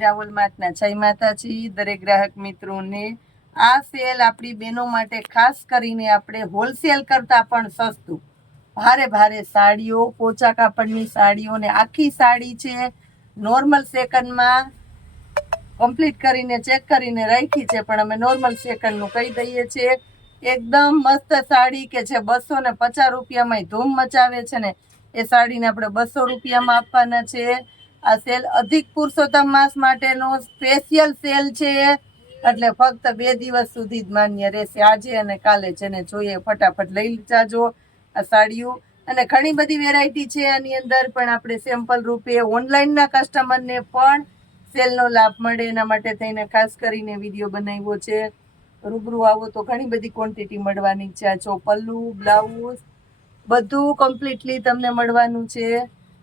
રાહુલ માતના જય માતાજી દરેક ગ્રાહક મિત્રોને આ સેલ આપણી બહેનો માટે ખાસ કરીને આપણે હોલસેલ કરતા પણ સસ્તું ભારે ભારે સાડીઓ પોચા કાપડની સાડીઓ ને આખી સાડી છે નોર્મલ સેકન્ડમાં કમ્પ્લીટ કરીને ચેક કરીને રાખી છે પણ અમે નોર્મલ સેકન્ડનું કહી દઈએ છીએ એકદમ મસ્ત સાડી કે જે 250 રૂપિયામાં ધૂમ મચાવે છે ને એ સાડીને આપણે 200 રૂપિયામાં આપવાના છે આ સેલ અધિક પુરુષોત્તમ માસ માટેનો સ્પેશિયલ સેલ છે એટલે ફક્ત 2 દિવસ સુધી જ માન્ય રહેશે આજે અને કાલે જેને જોઈએ ફટાફટ લઈ જાજો આ સાડીઓ અને ઘણી બધી વેરાયટી છે આની અંદર પણ આપણે સેમ્પલ રૂપે ઓનલાઈનના કસ્ટમરને પણ સેલનો લાભ મળે એના માટે થઈને ખાસ કરીને વિડીયો બનાવ્યો છે રૂબરૂ આવો તો ઘણી બધી ક્વોન્ટિટી મળવાની છે આ જો પલ્લુ બ્લાઉઝ બધું કમ્પ્લીટલી તમને મળવાનું છે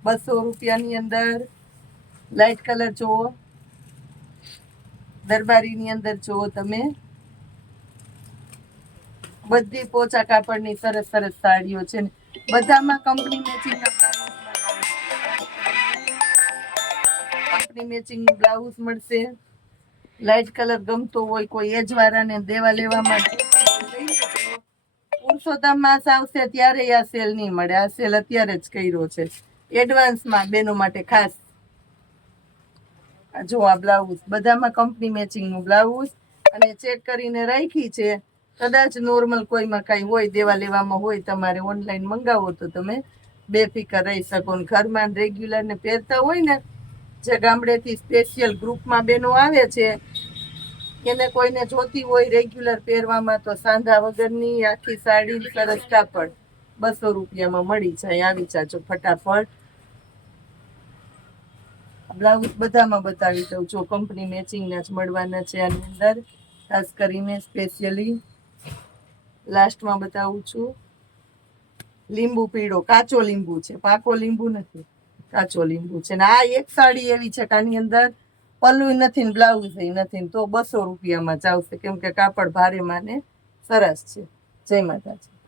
200 રૂપિયાની અંદર લાઇટ કલર જુઓ દરબારીની અંદર જુઓ તમે બધી પોચા કાપડની સરસ સરસ સાડીઓ છે ને બધામાં કંપની મેચિંગ બ્લાઉઝ મળશે લાઇટ કલર ગમતો હોય કોઈ એજ વાળાને દેવા લેવામાં પુરુષોત્તમ માસ આવશે ત્યારે આ સેલ નહીં મળે આ સેલ અત્યારે જ કર્યો છે એડવાન્સમાં બેનો માટે ખાસ જો આ બ્લાઉઝ બધામાં કંપની મેચિંગનું બ્લાઉઝ અને ચેક કરીને રાખી છે કદાચ નોર્મલ કોઈમાં કાંઈ હોય દેવા લેવામાં હોય તમારે ઓનલાઈન મંગાવો તો તમે બેફિકર રહી શકો ને ઘરમાં રેગ્યુલર ને પહેરતા હોય ને જે ગામડેથી સ્પેશિયલ ગ્રુપમાં બેનો આવે છે એને કોઈને જોતી હોય રેગ્યુલર પહેરવામાં તો સાંધા વગરની આખી સાડી સરસ કાપડ 200 રૂપિયામાં મળી જાય આવી જાજો ફટાફટ બ્લાઉઝ બધામાં બતાવી દઉં જો કંપની મેચિંગના જ મળવાના છે આની અંદર ખાસ કરીને સ્પેશિયલી લાસ્ટમાં બતાવું છું લીંબુ પીળો કાચો લીંબુ છે પાકો લીંબુ નથી કાચો લીંબુ છે ને આ એક સાડી એવી છે કે આની અંદર પલ્લુ નથી ને બ્લાઉઝ નથી તો 200 રૂપિયામાં જ આવશે કેમ કે કાપડ ભારે માને સરસ છે જય માતાજી